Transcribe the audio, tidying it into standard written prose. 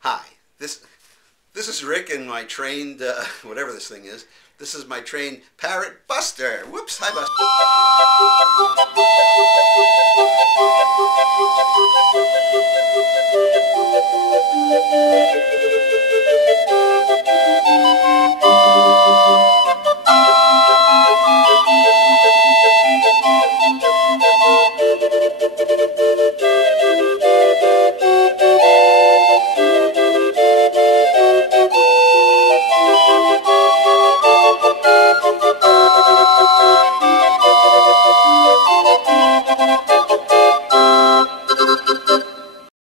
Hi, this is Rick and my trained, whatever this thing is. This is my trained parrot Buster. Whoops, hi Buster.